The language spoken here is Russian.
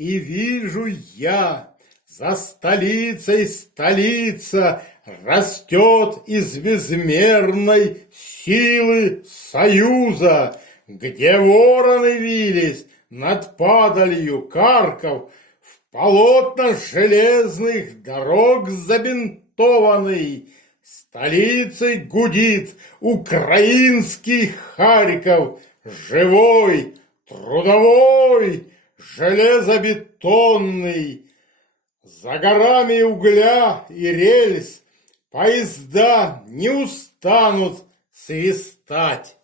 И вижу я, за столицей столица растет из безмерной силы союза, где вороны вились над падалью Карков, в полотнах железных дорог забинтованный, столицей гудит украинский Харьков, живой, трудовой, железобетонный. За горами угля и рельс поезда не устанут свистать.